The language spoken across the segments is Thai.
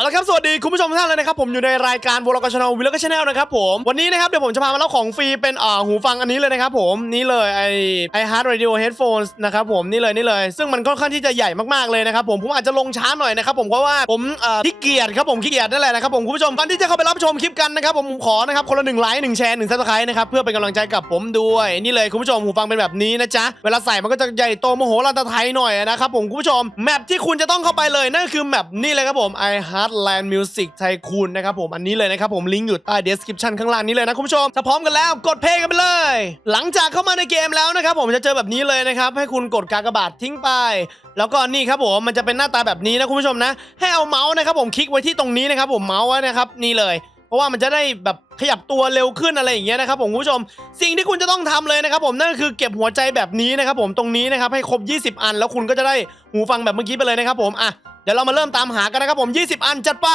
เอาละครับ สวัสดีคุณผู้ชมทุกท่านเลยนะครับ ผมอยู่ในรายการวอลกชนลวิลเลกชแนลนะครับผมวันนี้นะครับเดี๋ยวผมจะพามาเล่าของฟรีเป็นอ่าหูฟังอันนี้เลยนะครับผมนี่เลยไอไอฮาร์ดเรดิโอเฮดโฟนนะครับผมนี่เลยนี่เลย ซึ่งมันค่อนข้างที่จะใหญ่มากๆเลยนะครับผมผมอาจจะลงช้าหน่อยนะครับผมเพราะว่าผมอ่อขี้เกียจครับผมขี้เกียจนั่นแหละนะครับผมคุณผู้ชมก่อนที่จะเข้าไปรับชมคลิปกันนะครับผมขอนะครับคนละหนึ่งไลค์หนึ่งแชร์หนึ่งซับสไครต์นะครับเพื่อเป็นกำลังใจกับผมด้วยนี่เลยคุณผู้ชมหูฟังเป็นแบบนี้นะจ๊ะเวลาใส่มันก็จะใหญ่โตมโหฬารตะไทยหน่อยนะครับผมคุณผู้ชมแมปที่คุณจะต้องเข้าไปเลยนั่นคือแมปนี่เลยครับผม i Heart Music Tycoon นะครับผมอันนี้เลยนะครับผมลิงก์อยู่ใต้ description ข้างล่างนี้เลยนะคุณผู้ชม ถ้าพร้อมกันแล้วกดเพลย์กันไปเลย หลังจากเข้ามาในเกมแล้วนะครับผมจะเจอแบบนี้เลยนะครับให้คุณกดกากบาททิ้งไป แล้วก็นี่ครับผมมันจะเป็นหน้าตาแบบนี้นะคุณผู้ชมนะให้เอาเมาส์นะครับผมคลิกไว้ที่ตรงนี้นะครับผมเมาส์ไว้นะครับนี่เลยเพราะว่ามันจะได้แบบขยับตัวเร็วขึ้นอะไรอย่างเงี้ยนะครับผมคุณผู้ชม สิ่งที่คุณจะต้องทำเลยนะครับผมนั่นก็คือเก็บหัวใจแบบนี้นะครับผมตรงนี้นะครับให้ครบ 20 อัน แล้วคุณก็จะได้หูฟังแบบเมื่อกี้ไปเลยนะครับผมอะ เดี๋ยวเรามาเริ่มตามหากันนะครับผม 20 อันจัดไป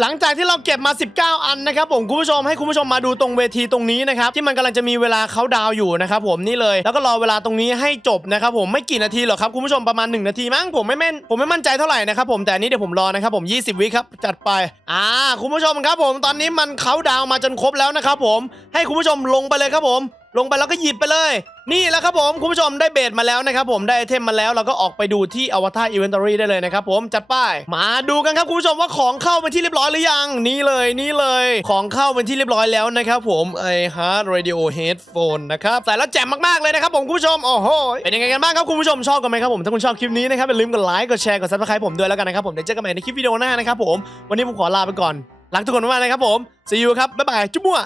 หลังจากที่เราเก็บมา 19 อันนะครับผมคุณผู้ชมให้คุณผู้ชมมาดูตรงเวทีตรงนี้นะครับที่มันกำลังจะมีเวลาเขาดาวอยู่นะครับผมนี่เลยแล้วก็รอเวลาตรงนี้ให้จบนะครับผมไม่กี่นาทีหรอกครับคุณผู้ชมประมาณ 1 นาทีมั้งผมไม่แม่นผมไม่มั่นใจเท่าไหร่นะครับผมแต่นี้เดี๋ยวผมรอนะครับผม 20 วิครับจัดไปอ่าคุณผู้ชมครับผมตอนนี้มันเขาดาวมาจนครบแล้วนะครับผมให้คุณผู้ชมลงไปเลยครับผม ลงไปแล้วก็หยิบไปเลย นี่แหละครับผมคุณผู้ชมได้เบสมาแล้วนะครับผมได้ไอเทมมาแล้วเราก็ออกไปดูที่อวตารอีเวนต์รีได้เลยนะครับผมจัดป้ายมาดูกันครับคุณผู้ชมว่าของเข้าเป็นที่เรียบร้อยหรือยังนี่เลยนี่เลย ของเข้าเป็นที่เรียบร้อยแล้วนะครับผมไอฮาร์ดเรดิโอเฮดโฟนนะครับใส่แล้วแจ่มมากๆเลยนะครับผมคุณผู้ชมโอ้โหเป็นยังไงกันบ้างครับคุณผู้ชมชอบกันไหมครับผมถ้าคุณชอบคลิปนี้นะครับอย่าลืมกดไลค์กดแชร์กดซับสไครต์ผมด้วยแล้วกันนะครับผมเดี๋ยวเจอกันใหม่ในคลิปวิดีโอหน้านะครับผมวันนี้ผมขอลาไปก่อนรักทุกคนมากนะครับผม see you ครับบ๊ายบายจุ๊บมั่ว